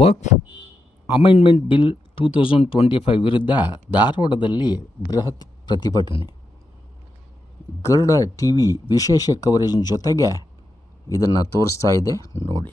Waqf amendment bill two thousand twenty five ವಿರುದ್ಧ ಧಾರವಾಡದಲ್ಲಿ ಬೃಹತ್ ಪ್ರತಿಭಟನೆ. ಗರುಡ ಟಿ ವಿ ವಿಶೇಷ ಕವರೇಜ್ ಜೊತೆಗೆ ಇದನ್ನು ತೋರಿಸ್ತಾ ಇದೆ ನೋಡಿ.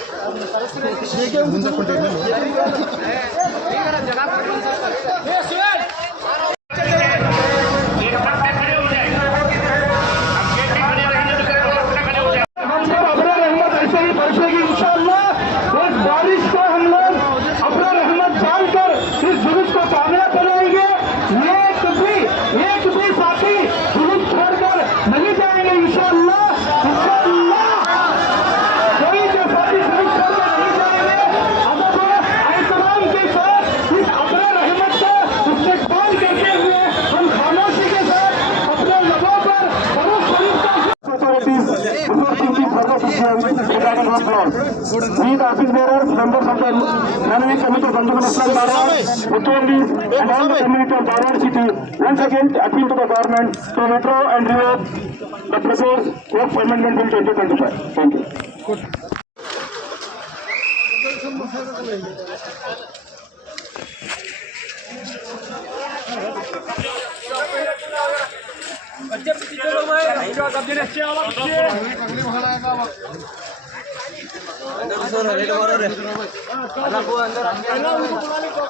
ಇಲ್ಲಿಗೆ ಬಂದಿದ್ದೀನಿ ನೋಡಿ ಈಗ regarding road blocks. We, the office bearers, members of the Managing Committee of Anjuman Islam Dharwad, Mutuandis, and all the community of Dharwad city, once again appeal to the government to withdraw and revoke the proposed work amendment bill 2025. Thank you. District Collector अंदर sir अरे कवर रे अल्लाह को अंदर अल्लाह उनको बुला ले को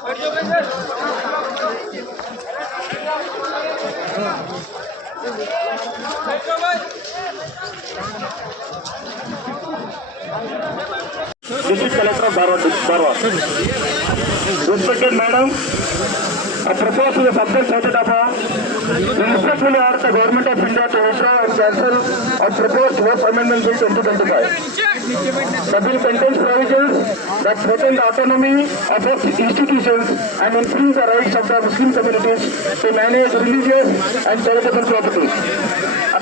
गवर्नमेंट ऑफ़ इंडिया टू विश्रा कैंसल और प्रपोज वो amendment bill twenty twenty five The bill contains provisions that threaten the autonomy of institutions and infringe the rights of the Muslim communities to manage religious and charitable properties.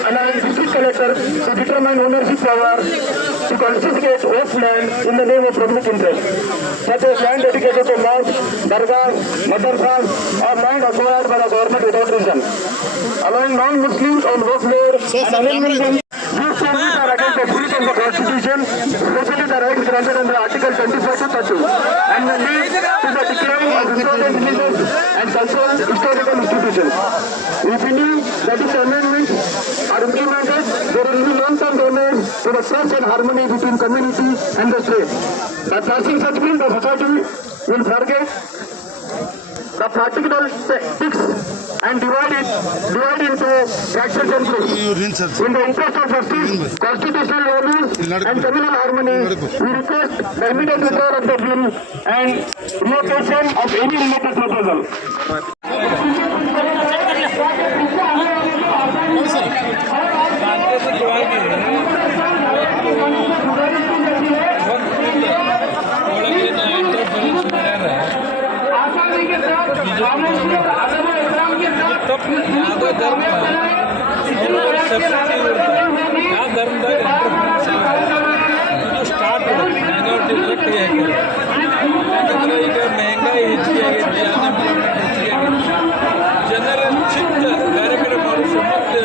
Am district collector to determine ownership power to confiscate oath land in the name of public interest, such as land dedicated to mosques, dargahs, madrasas, or land acquired by the government without reason. Allowing non-Muslims on oath land and the spirit of the Constitution, especially the rights granted under Article 24 to 30, and will lead to the decline of important religious and cultural historical institutions. We believe that if the amendments are implemented, there will be long-term damage to the trust and harmony between community and the state. By passing such bill, the society will forget the practical fix and divide it, divide into fractures and groups. In the interest of justice, constitutional values, and communal harmony, we request the immediate withdrawal of the bill and revocation of any related proposal. ತಪ್ಪು ಯಾವುದೇ ಧರ್ಮ ಅವರು separate ಇರ್ತಾರೆ ಯಾವ ಧರ್ಮದಾಗ ಇದು start minority correct ಹಾಕಿಲ್ಲ ಯಾಕಂದ್ರೆ ಈಗ ಮಹಂಗಾಯಿ ಹೆಚ್ಚಿಗೆ ಆಗೈತಿ ಅನ್ಎಂಪ್ಲಾಯ್ಮೆಂಟ್ ಹೆಚ್ಚಿಗೆ ಆಗೈತಿ ಜನರ ಚಿತ್ತ ಕಾರ್ಯಕ್ರಮ ಮಾಡೋ ಸಂಬಂಧ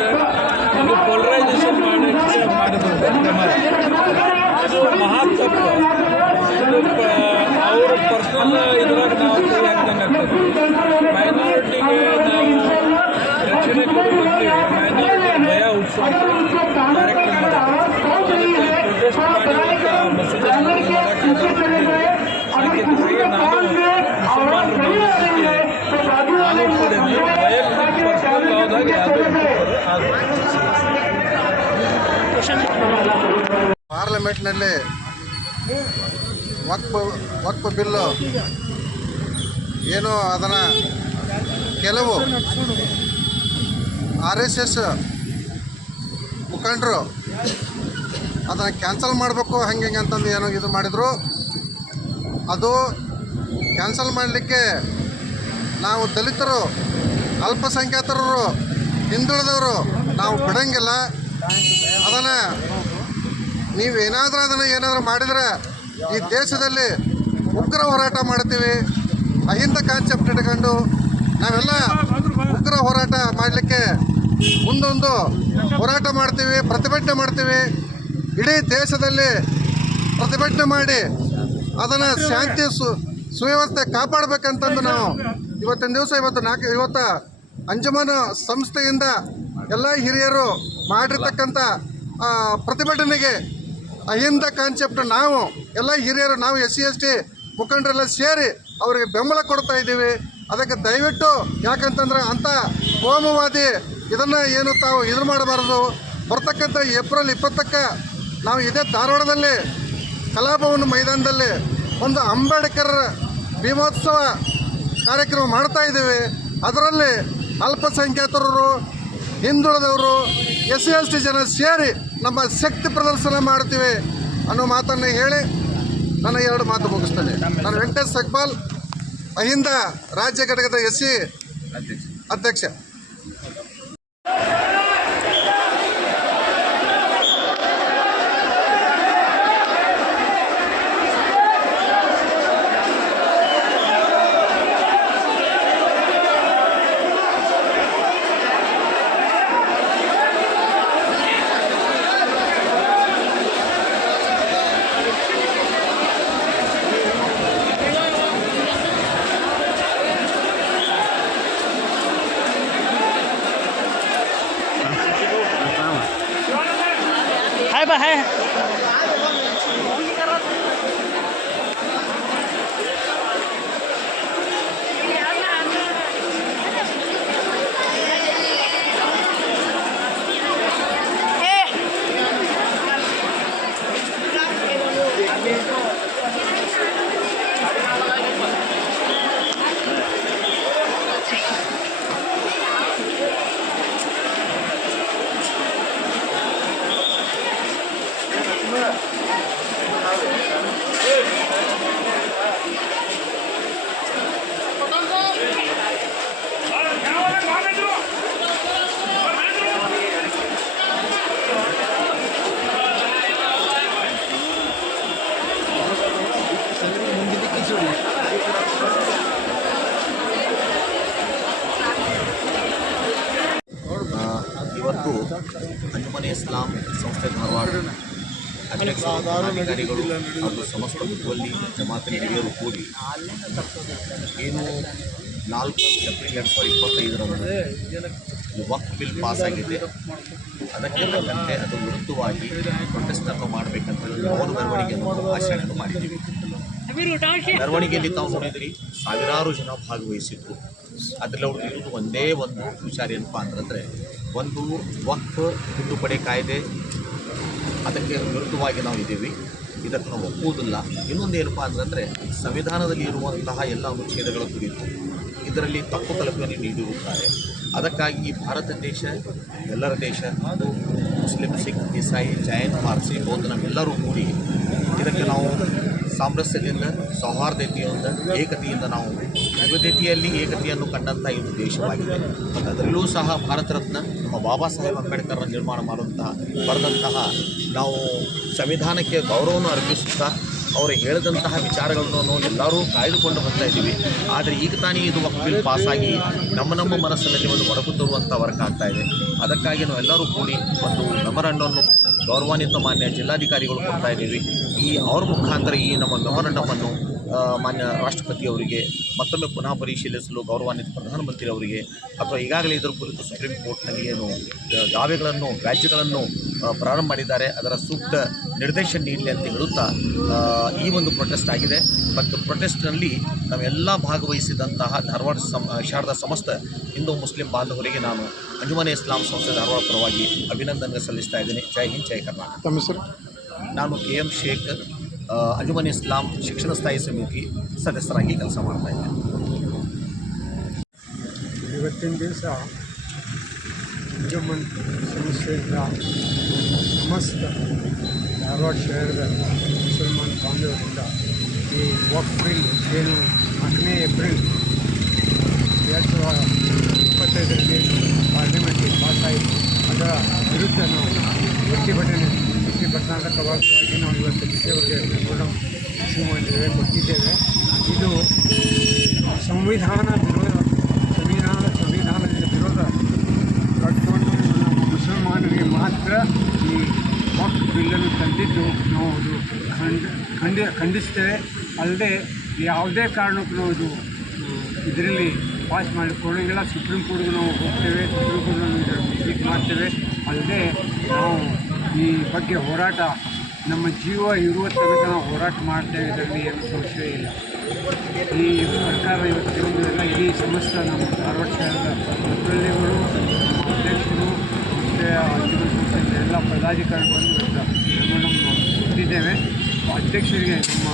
ಇದು ಪೋಲರೈಸೇಷನ್ ಮಾಡಿ ಮಾಡಿದ್ರು ಇದು ಮಹಾ ತಪ್ಪು ಇದು ಪ- ಅವ್ರ ಪರ್ಸನಲ್ ಇದ್ರಾಗ ನಾವು ಕೈ ಹಾಕ್ದಂಗೆ ಆಗ್ತದೆ ಮೈನಾರಿಟಿಗೆ ನಾವು ರಕ್ಷಣೆ ಕೊಡುವಂತೆ ಮೈನಾರಿಟಿ ಭಯ ಹುಟ್ಟಿಸುವಂಥ ಕಾರ್ಯಕ್ರಮ ಮಾಡೋದು ಅದಕ್ಕೆ ಪ್ರೊಟೆಸ್ಟ್ ಮಾಡಿ ಇವತ್ತು ಆ ಮಸೂದೆ ಮಾಡಕ್ಕೆ ಅದು ಎಂಟ್ರಿ ಆಗಬೇಕು ಪಾರ್ಲಿಮೆಂಟ್ನಲ್ಲಿ ವಕ್ಫ್ ವಕ್ಫ್ ಬಿಲ್ಲು. ಏನು ಅದನ್ನು ಕೆಲವು ಆರ್ ಎಸ್ ಎಸ್ ಮುಖಂಡರು ಅದನ್ನು ಕ್ಯಾನ್ಸಲ್ ಮಾಡಬೇಕು, ಹಂಗೆ ಹಿಂಗೆ ಅಂತಂದು ಏನೋ ಇದು ಮಾಡಿದರು. ಅದು ಕ್ಯಾನ್ಸಲ್ ಮಾಡಲಿಕ್ಕೆ ನಾವು ದಲಿತರು ಅಲ್ಪಸಂಖ್ಯಾತರರು ಹಿಂದುಳಿದವರು ನಾವು ಬಿಡಂಗಿಲ್ಲ. ಅದನ್ನು ನೀವೇನಾದರೂ ಅದನ್ನು ಏನಾದರೂ ಮಾಡಿದರೆ ಈ ದೇಶದಲ್ಲಿ ಉಗ್ರ ಹೋರಾಟ ಮಾಡ್ತೀವಿ. ಅಹಿಂದ ಕಾನ್ಸೆಪ್ಟ್ ಇಟ್ಕೊಂಡು ನಾವೆಲ್ಲ ಉಗ್ರ ಹೋರಾಟ ಮಾಡಲಿಕ್ಕೆ ಮುಂದೊಂದು ಹೋರಾಟ ಮಾಡ್ತೀವಿ, ಪ್ರತಿಭಟನೆ ಮಾಡ್ತೀವಿ. ಇಡೀ ದೇಶದಲ್ಲಿ ಪ್ರತಿಭಟನೆ ಮಾಡಿ ಅದನ್ನು ಶಾಂತಿ ಸು, ಸುವ್ಯವಸ್ಥೆ ಕಾಪಾಡಬೇಕಂತಂದು ನಾವು ಇವತ್ತಿನ ದಿವಸ, ಇವತ್ತು ನಾಲ್ಕು, ಇವತ್ತು ಅಂಜಮಾನ ಸಂಸ್ಥೆಯಿಂದ ಎಲ್ಲ ಹಿರಿಯರು ಮಾಡಿರ್ತಕ್ಕಂಥ ಪ್ರತಿಭಟನೆಗೆ ಅಹಿಂದ ಕಾನ್ಸೆಪ್ಟ್ ನಾವು, ಎಲ್ಲ ಹಿರಿಯರು, ನಾವು ಎಸ್ ಸಿ, ಎಸ್ ಟಿ ಮುಖಂಡರೆಲ್ಲ ಸೇರಿ ಅವರಿಗೆ ಬೆಂಬಲ ಕೊಡ್ತಾ ಇದ್ದೀವಿ. ಅದಕ್ಕೆ ದಯವಿಟ್ಟು ಯಾಕಂತಂದ್ರೆ ಅಂಥ ಕೋಮುವಾದಿ ಇದನ್ನು ಏನು ತಾವು ಇದು ಮಾಡಬಾರ್ದು. ಬರ್ತಕ್ಕಂಥ ಏಪ್ರಿಲ್ ಇಪ್ಪತ್ತಕ್ಕೆ ನಾವು ಇದೇ ಧಾರವಾಡದಲ್ಲಿ ಕಲಾಭವನ ಮೈದಾನದಲ್ಲಿ ಒಂದು ಅಂಬೇಡ್ಕರ್ ಭೀಮೋತ್ಸವ ಕಾರ್ಯಕ್ರಮ ಮಾಡ್ತಾ ಇದ್ದೀವಿ. ಅದರಲ್ಲಿ ಅಲ್ಪಸಂಖ್ಯಾತರು, ಹಿಂದುಳಿದವರು, ಎಸ್ ಸಿ, ಎಸ್ ಟಿ ಜನ ಸೇರಿ ನಮ್ಮ ಶಕ್ತಿ ಪ್ರದರ್ಶನ ಮಾಡ್ತೀವಿ ಅನ್ನೋ ಮಾತನ್ನು ಹೇಳಿ ನನ್ನ ಎರಡು ಮಾತು ಮುಗಿಸ್ತೇನೆ. ನಾನು ವೆಂಕಟೇಶ್ ಸಕ್ಪಾಲ್ ಅಹಿಂದ ರಾಜ್ಯ ಘಟಕದ ಎಸ್ ಸಿ ಅಧ್ಯಕ್ಷ. है। ಅಂಜುಮನೆ ಇಸ್ಲಾಂ ಸಂಸ್ಥೆ ಧಾರವಾಡ ಅಧ್ಯಕ್ಷರು, ಅಧಿಕಾರಿಗಳು ಹಾಗೂ ಸಮಸ್ತ ಮುತುವಲ್ಲಿ ಜಮಾತಿನ ಹಿರಿಯರು ಕೂಡಿ ಏನು ನಾಲ್ಕು ಏಪ್ರಿಲ್ ಎರಡು ಸಾವಿರದ ಇಪ್ಪತ್ತೈದರಂದು ವಕ್ ಬಿಲ್ ಪಾಸ್ ಆಗಿದೆ ಅದಕ್ಕೆ ತಕ್ಕಂತೆ ಅದು ವಿರುದ್ಧವಾಗಿ ಪ್ರೊಟೆಸ್ಟ್ ಮಾಡಬೇಕಂತ ಅವರು ಮೆರವಣಿಗೆಯನ್ನು ಆಚರಣೆಯನ್ನು ಮಾಡಿದ್ದೀವಿ. ಮೆರವಣಿಗೆಯಲ್ಲಿ ತಾವು ನೋಡಿದ್ರಿ, ಸಾವಿರಾರು ಜನ ಭಾಗವಹಿಸಿದ್ರು. ಅದರಲ್ಲಿ ಅವ್ರು ಇರುವುದು ಒಂದೇ ಒಂದು ವಿಚಾರ ಏನಪ್ಪ ಅಂತಂದರೆ ಒಂದು ವಕ್ಫ್ ತಿದ್ದುಪಡಿ ಕಾಯ್ದೆ ಅದಕ್ಕೆ ವಿರುದ್ಧವಾಗಿ ನಾವು ಇದ್ದೀವಿ. ಇದಕ್ಕೆ ನಾವು ಒಪ್ಪುವುದಿಲ್ಲ. ಇನ್ನೊಂದು ಏನಪ್ಪ ಅಂತಂದರೆ, ಸಂವಿಧಾನದಲ್ಲಿ ಇರುವಂತಹ ಎಲ್ಲ ಅನುಚ್ಛೇದಗಳ ಕುರಿತು ಇದರಲ್ಲಿ ತಪ್ಪು ಕಲ್ಪನೆ ನೀಡಿರುತ್ತಾರೆ. ಅದಕ್ಕಾಗಿ ಈ ಭಾರತ ದೇಶ, ಎಲ್ಲರ ದೇಶ, ಅದು ಮುಸ್ಲಿಂ, ಸಿಖ್, ಇಸಾಯಿ, ಜೈನ್, ಪಾರ್ಸಿ, ಬೌದ್ಧ, ನಮ್ಮೆಲ್ಲರೂ ಕೂಡಿ ಇದಕ್ಕೆ ನಾವು ಸಾಮರಸ್ಯದಿಂದ, ಸೌಹಾರ್ದತೆಯಿಂದ, ಏಕತೆಯಿಂದ ನಾವು ವಿವಿಧತೆಯಲ್ಲಿ ಏಕತೆಯನ್ನು ಕಂಡಂಥ ಇದು ದೇಶವಾಗಿದೆ. ಅದರಲ್ಲೂ ಸಹ ಭಾರತ ರತ್ನ ನಮ್ಮ ಬಾಬಾ ಸಾಹೇಬ್ ಅಂಬೇಡ್ಕರ್ನ ನಿರ್ಮಾಣ ಮಾಡುವಂತಹ, ಬರೆದಂತಹ ನಾವು ಸಂವಿಧಾನಕ್ಕೆ ಗೌರವವನ್ನು ಅರ್ಪಿಸುತ್ತಾ ಅವರು ಹೇಳಿದಂತಹ ವಿಚಾರಗಳನ್ನು ಎಲ್ಲರೂ ಕಾಯ್ದುಕೊಂಡು ಬರ್ತಾ ಇದ್ದೀವಿ. ಆದರೆ ಈಗ ತಾನೇ ಇದು ಬಿಲ್ ಪಾಸಾಗಿ ನಮ್ಮ ನಮ್ಮ ಮನಸ್ಸಿನಲ್ಲಿ ಒಂದು ಹೊರಗು ತರುವಂಥ ವರ್ಕ್ ಆಗ್ತಾ ಇದೆ. ಅದಕ್ಕಾಗಿ ನಾವು ಎಲ್ಲರೂ ಕೂಡಿ ಒಂದು ಮೆಮೊರಂಡನ್ನು ಗೌರವಾನ್ವಿತ ಮಾನ್ಯ ಜಿಲ್ಲಾಧಿಕಾರಿಗಳು ಕೊಡ್ತಾ ಇದ್ದೀವಿ. ಈ ಅವ್ರ ಮುಖಾಂತರ ಈ ನಮ್ಮ ಮೆಮೊರಂಡಮನ್ನು ಆ, ರಾಷ್ಟ್ರಪತಿ ಅವರಿಗೆ ಮತ್ತೊಮ್ಮೆ ಪುನಃ ಪರಿಶೀಲಿಸಲು ಗೌರವಾನ್ವಿತ ಪ್ರಧಾನಮಂತ್ರಿ ಅವರಿಗೆ ಅಥವಾ ಈಗಾಗಲೇ ಇದರ ಕುರಿತು ಸುಪ್ರೀಂ ಕೋರ್ಟ್ನಲ್ಲಿ ಏನು ದಾವೆಗಳನ್ನು ವ್ಯಾಜ್ಯಗಳನ್ನು ಪ್ರಾರಂಭ ಮಾಡಿದ್ದಾರೆ ಅದರ ಸೂಕ್ತ ನಿರ್ದೇಶನ ನೀಡಲಿ ಅಂತ ಹೇಳುತ್ತಾ ಈ ಒಂದು ಪ್ರೊಟೆಸ್ಟ್ ಆಗಿದೆ. ಮತ್ತು ಪ್ರೊಟೆಸ್ಟ್ನಲ್ಲಿ ನಾವೆಲ್ಲ ಭಾಗವಹಿಸಿದಂತಹ ಧಾರವಾಡ ಸಮ ಶಾರದಾ ಸಮಸ್ತ ಹಿಂದೂ ಮುಸ್ಲಿಂ ಬಾಂಧವರಿಗೆ ನಾನು ಅಂಜುಮನೆ ಇಸ್ಲಾಂ ಸಂಸ್ಥೆ ಧಾರವಾಡ ಪರವಾಗಿ ಅಭಿನಂದನೆ ಸಲ್ಲಿಸ್ತಾ ಇದ್ದೀನಿ. ಜೈ ಹಿಂದ್ ಜೈ ಕರ್ನಾಟಕ. ನಾನು ಕೆ ಎಂ ಶೇಖ್ ಆ, ಅಂಜುಮನ್ ಇಸ್ಲಾಂ ಶಿಕ್ಷಣ ಸ್ಥಾಯಿ ಸಮಿತಿ ಸದಸ್ಯರಾಗಿ ಕೆಲಸ ಮಾಡ್ತಾ ಇದ್ದೇನೆ ಇವತ್ತಿನ ದಿವಸ ಅಂಜುಮನ್ ಸಂಸ್ಥೆಯಿಂದ ಸಮಸ್ತ ಧಾರವಾಡ ಶಹರದ ಮುಸಲ್ಮಾನ್ ಬಾಂಧವರಿಂದ ಈ ವಕ್ ಬಿಲ್ ಏನು ನಾಲ್ಕನೇ ಏಪ್ರಿಲ್ ಎರಡು ಸಾವಿರದ ಇಪ್ಪತ್ತೈದರಲ್ಲಿ ಪಾರ್ಲಿಮೆಂಟ್ಗೆ ಪಾಸಾಯಿತು ಅದರ ವಿರುದ್ಧ ನಾವು ಪ್ರತಿಭಟನೆ ಪ್ರತಿಭಟನಾತ್ಮಕವಾಗಿ ನಾವು ಇವತ್ತು ವಿಷಯವಾಗಿ ಮೇಡಮ್ ಇಶ್ಯೂ ಮಾಡಿದ್ದೇವೆ, ಕೊಟ್ಟಿದ್ದೇವೆ. ಇದು ಸಂವಿಧಾನ ವಿರೋಧ, ಸಂವಿಧಾನ, ಸಂವಿಧಾನದಿಂದ ವಿರೋಧ ಕಟ್ಕೊಂಡು ಮುಸಲ್ಮಾನರಿಗೆ ಮಾತ್ರ ಈ ವಕ್ ಬಿಲ್ಲನ್ನು ತಂದಿದ್ದು ನಾವು ಅದು ಖಂಡ, ಖಂಡಿ, ಖಂಡಿಸ್ತೇವೆ. ಅಲ್ಲದೆ ಯಾವುದೇ ಕಾರಣಕ್ಕೂ ನಾವು ಇದು, ಇದರಲ್ಲಿ ಪಾಸ್ ಮಾಡಿಕೊಳ್ಳೋಂಗಿಲ್ಲ ಸುಪ್ರೀಂ ಕೋರ್ಟ್ಗೆ ನಾವು ಹೋಗ್ತೇವೆ, ಸುಪ್ರೀಂ ಕೋರ್ಟ್ ನಾವು ಮಾಡ್ತೇವೆ. ಅಲ್ಲದೆ ನಾವು ಈ ಬಗ್ಗೆ ಹೋರಾಟ ನಮ್ಮ ಜೀವ ಇರುವ ತನಕ ನಾವು ಹೋರಾಟ ಮಾಡ್ತೇವೆ ಇದರಲ್ಲಿ ಏನು ಸಂಶಯ ಇಲ್ಲ. ಈ ಸರ್ಕಾರ ಇವತ್ತು ಎಲ್ಲ ಇಡೀ ಸಮಸ್ತ ನಮ್ಮ ಧಾರವಾಡ ಶಹರದ ಮುಖಂಡರುಗಳು ನಮ್ಮ ಅಧ್ಯಕ್ಷರು ಮತ್ತು ಅಧ್ಯಕ್ಷ ಸಂಸ್ಥೆಯಿಂದ ಎಲ್ಲ ಪದಾಧಿಕಾರಿ ಬಂದು ಮೆಮೊರಂ ಕೊಟ್ಟಿದ್ದೇವೆ ಅಧ್ಯಕ್ಷರಿಗೆ ನಮ್ಮ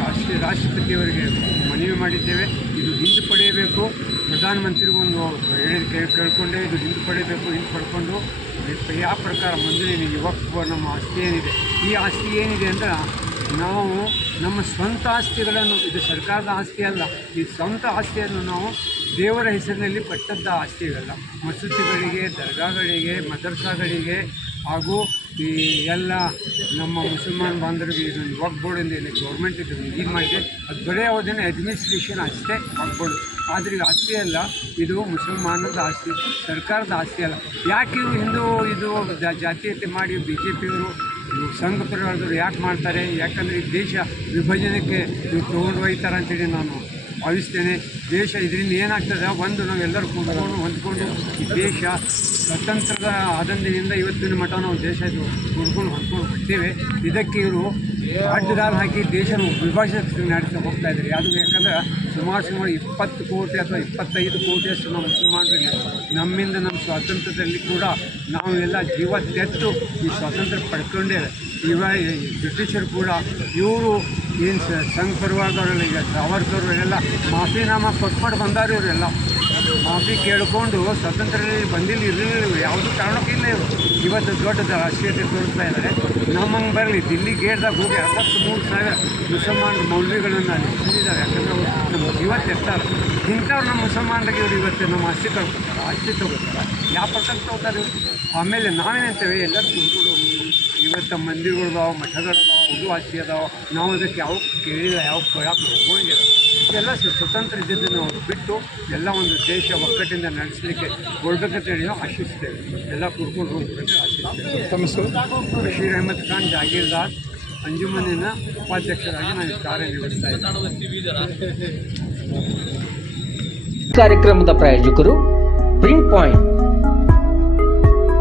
ರಾಷ್ಟ್ರೀಯ ರಾಷ್ಟ್ರಪತಿಯವರಿಗೆ ಮನವಿ ಮಾಡಿದ್ದೇವೆ. ಇದು ಹಿಂದೆ ಪಡೆಯಬೇಕು. ಪ್ರಧಾನಮಂತ್ರಿಗೂ ಒಂದು ಹೇಳಿ ಕೇಳಿಕೊಂಡೆ, ಇದು ಹಿಂದೆ ಪಡೆಯಬೇಕು, ಹಿಂದೆ ಪಡ್ಕೊಂಡು ಯಾವ ಪ್ರಕಾರ ಮುಂದಿನ ಯುವಕ ನಮ್ಮ ಆಸ್ತಿ ಏನಿದೆ? ಈ ಆಸ್ತಿ ಏನಿದೆ ಅಂದ್ರೆ ನಾವು ನಮ್ಮ ಸ್ವಂತ ಆಸ್ತಿಗಳನ್ನು, ಇದು ಸರ್ಕಾರದ ಆಸ್ತಿ ಅಲ್ಲ, ಈ ಸ್ವಂತ ಆಸ್ತಿಯನ್ನು ನಾವು ದೇವರ ಹೆಸರಿನಲ್ಲಿ ಪಟ್ಟದ್ದ ಆಸ್ತಿಗಳಲ್ಲ. ಮಸೂತಿಗಳಿಗೆ ದರ್ಗಾಗಳಿಗೆ, ಮದರ್ಸಾಗಳಿಗೆ ಹಾಗೂ ಈ ಎಲ್ಲ ನಮ್ಮ ಮುಸಲ್ಮಾನ್ ಬಾಂಧವರಿಗೆ ಇದು ವಕ್ ಬೋರ್ಡಿಂದ ಏನು ಗೌರ್ಮೆಂಟ್ ಇದು ಇದು ಮಾಡಿದೆ ಅದು ಬರೀ ಅವಧಿನ ಅಡ್ಮಿನಿಸ್ಟ್ರೇಷನ್ ಅಷ್ಟೇ ವಕ್ ಬೋರ್ಡ್ ಆದರೆ ಇದು ಆಸ್ತಿ ಅಲ್ಲ, ಇದು ಮುಸಲ್ಮಾನದ ಆಸ್ತಿ, ಸರ್ಕಾರದ ಆಸ್ತಿ ಅಲ್ಲ. ಯಾಕೆ ಇವರು ಹಿಂದೂ ಇದು ಜಾತೀಯತೆ ಮಾಡಿ ಬಿ ಜೆ ಪಿಯವರು ಸಂಘ ಪರಿವಾರದವರು ಯಾಕೆ ಮಾಡ್ತಾರೆ? ಯಾಕಂದರೆ ಈ ದೇಶ ವಿಭಜನೆಗೆ ಇವ್ರು ತೊಗೊಂಡು ಹೋಗ್ತಾರೆ ಅಂತೇಳಿ ನಾನು ಭಾವಿಸ್ತೇನೆ. ದೇಶ ಇದರಿಂದ ಏನಾಗ್ತದೆ? ಒಂದು ನಾವೆಲ್ಲರೂ ಕೂತ್ಕೊಂಡು ಹೊಂದ್ಕೊಂಡು ಈ ದೇಶ ಸ್ವತಂತ್ರದ ಆದಂದಿನಿಂದ ಇವತ್ತಿನ ಮಠ ನಾವು ದೇಶ ಇದು ಕೂಡ್ಕೊಂಡು ಹೊಂದ್ಕೊಂಡು ಬರ್ತೇವೆ ಇದಕ್ಕೆ ಇವರು ಅಡ್ಡದಾಲ್ ಹಾಕಿ ದೇಶ ವಿಭಜನೆ ನಡೆಸ್ತಾ ಹೋಗ್ತಾ ಇದ್ದಾರೆ. ಅದು ಯಾಕಂದ್ರೆ ಸುಮಾರು ಸುಮಾರು ಇಪ್ಪತ್ತು ಕೋಟಿ ಅಥವಾ ಇಪ್ಪತ್ತೈದು ಕೋಟಿಯಷ್ಟು ನಮ್ಮ ಮುಸಲ್ಮಾನರಿಗೆ ನಮ್ಮಿಂದ ನಮ್ಮ ಸ್ವಾತಂತ್ರ್ಯದಲ್ಲಿ ಕೂಡ ನಾವು ಎಲ್ಲ ಜೀವ ತೆತ್ತು ಈ ಸ್ವಾತಂತ್ರ್ಯ ಪಡ್ಕೊಂಡೇವೆ ಇವ ಬ್ರಿಟಿಷರು ಕೂಡ ಇವರು ಏನು ಸಂಘ ಪರಿವಾರದವರೆಲ್ಲ ಈಗ ಸಾವರ್ಕರ್ ಎಲ್ಲ ಮಾಫಿನಾಮ ಕೊಟ್ಕೊಂಡು ಬಂದಾರ ಇವರೆಲ್ಲ ಮಾಫಿ ಕೇಳಿಕೊಂಡು ಸ್ವತಂತ್ರದಲ್ಲಿ ಬಂದಿಲ್ಲ, ಇರಲಿಲ್ಲ, ಯಾವುದೂ ಕಾರಣಕ್ಕೂ ಇಲ್ಲ ಇವರು. ಇವತ್ತು ದೊಡ್ಡ ರಾಷ್ಟ್ರೀಯತೆ ತೋರಿಸ್ತಾ ಇದ್ದಾರೆ. ನಮ್ಮಂಗೆ ಬರಲಿ ದಿಲ್ಲಿ ಗೇಟ್ದಾಗ ಹೋಗಿ ಅರವತ್ತ್ಮೂರು ಸಾವಿರ ಮುಸಲ್ಮಾನ ಮೌಲ್ಯಗಳನ್ನು ಅಲ್ಲಿ ಇಟ್ಟಿದ್ದಾರೆ ಯಾಕಂದ್ರೆ ಅವರು ನಮ್ಮ ಇವತ್ತು ಎತ್ತಾರೆ. ಇಂಥವ್ರು ನಮ್ಮ ಮುಸಲ್ಮಾನರಿಗೆ ಇವರು ಇವತ್ತು ನಮ್ಮ ಆಸ್ತಿ ತಗೋತಾರೆ ಅಸ್ತಿ ತಗೋತಾರೆ ಯಾವ ಪ್ರಕಾರ ತಗೋತಾರೆ ಆಮೇಲೆ ನಾವೇನಂತೇವೆ? ಎಲ್ಲರೂ ಇವತ್ತು ಮಂದಿರಗಳದಾವ ಮಠಗಳದಾವ ಆಸ್ತಿ ಅದಾವ ನಾವು ಅದಕ್ಕೆ ಯಾವ ಕೇಳಿಲ್ಲ ಯಾವ ಕೊಡಕ್ಕೆ ಹೋಗೋಂಗಿಲ್ಲ ಇದೆಲ್ಲ ಸ್ವ- ಸ್ವತಂತ್ರ ಇದ್ದಿದ್ದನ್ನು ನಾವು ಬಿಟ್ಟು ಎಲ್ಲ ಒಂದು ದೇಶ ಒಕ್ಕಟ್ಟಿಂದ ನಡೆಸಲಿಕ್ಕೆ ಕೊಡ್ಬೇಕಂತ ಹೇಳಿ ನಾವು ಆಶಿಸ್ತೇವೆ. ಎಲ್ಲ ಕುಡ್ಕೊಂಡು ಹೋಗ್ಬೇಕು ಆಶಿಸ್ತೇವೆ. ಶ್ರೀ ಬಶೀರ್ ಅಹಮದ್ ಖಾನ್ ಜಾಗೀರ್ದಾರ್. ಅಂಜುಮನಿನ ಉಪಾಧ್ಯಕ್ಷರಾಗಿ ನಾನು ಕಾರ್ಯನಿರ್ವಹಿಸ್ತಾ ಇದ್ದೇನೆ. ಕಾರ್ಯಕ್ರಮದ ಪ್ರಾಯೋಜಕರು ಪ್ರಿಂಟ್ ಪಾಯಿಂಟ್